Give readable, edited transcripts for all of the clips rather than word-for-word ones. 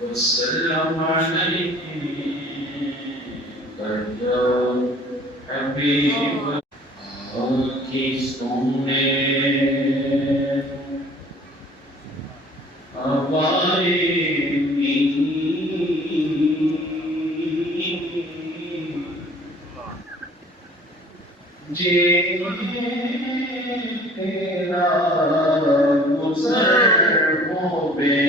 وسلم عليك يا حبيب کی سونے جی تیرا گزر ہو بے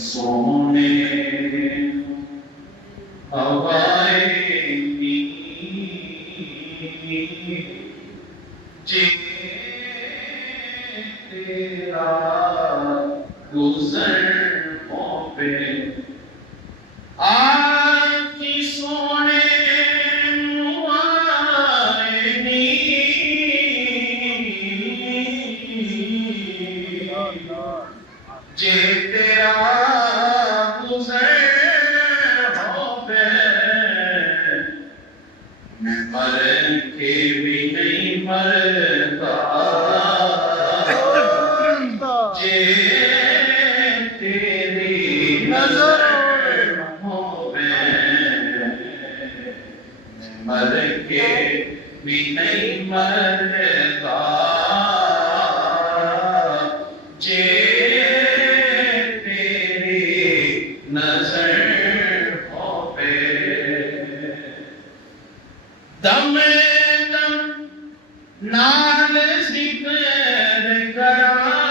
سونے ہوائیں جی تیرا گزر ہو بے جے تیرا گزر ہو بے میں مر کے بھی نہیں مرتا جے تیری نظر ہو بے میں مر کے بھی نہیں مرتا جے دم دم نال ذکر کراں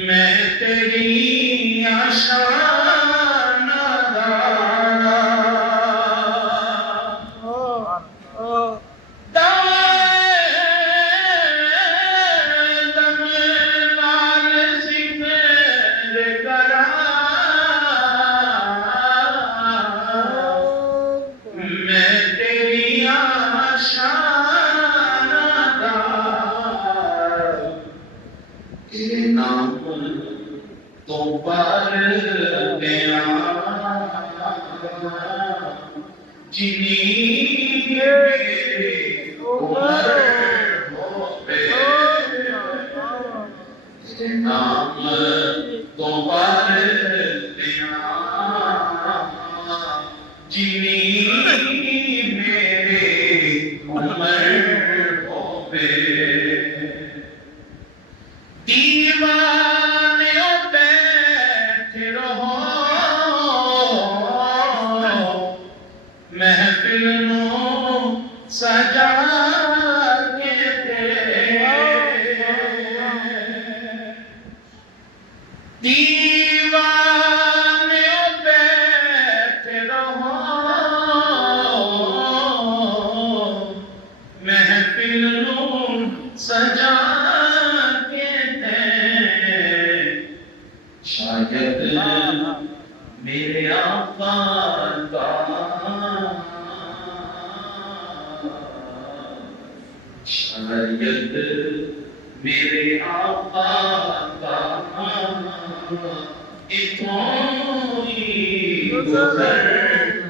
میں تیری آشان تو پر دیا جنی میری عمر ہو بے نام تو پر دیا جنی میری عمر ہو بے محفل نو سجا کے دیوانے بیٹھے رہو محفل نو سجا کے شاید میرے آقا کا شاید میرے آقا کا اتوں ہی گزر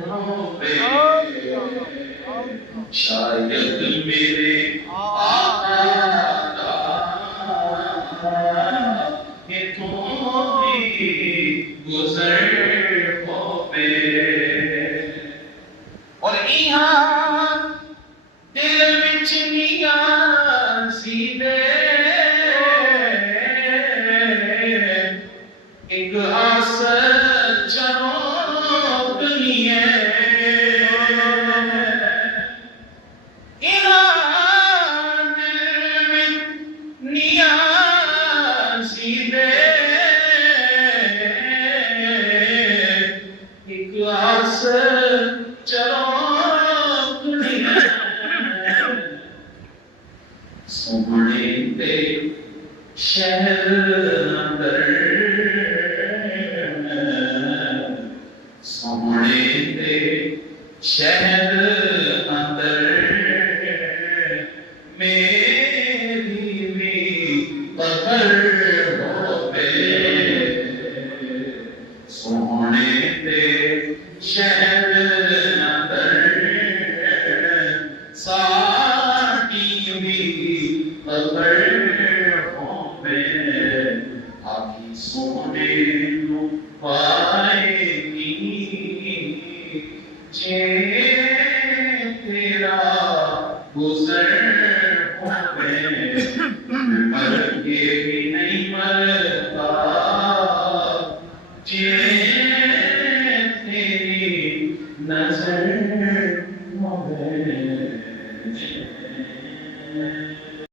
ہو بے شاید میرے آقا کا اتوں ہی گزر ہو بے اور یہاں دل وچ نیاسی دے ایک آس چروکنی ہے یہاں دل وچ نیاسی دے ایک آس چروکنی ہے سونے تے شہر اندر سونے تے شہر اندر شہر اندر ساڑی بھی قبر ہوے آخی سونے نو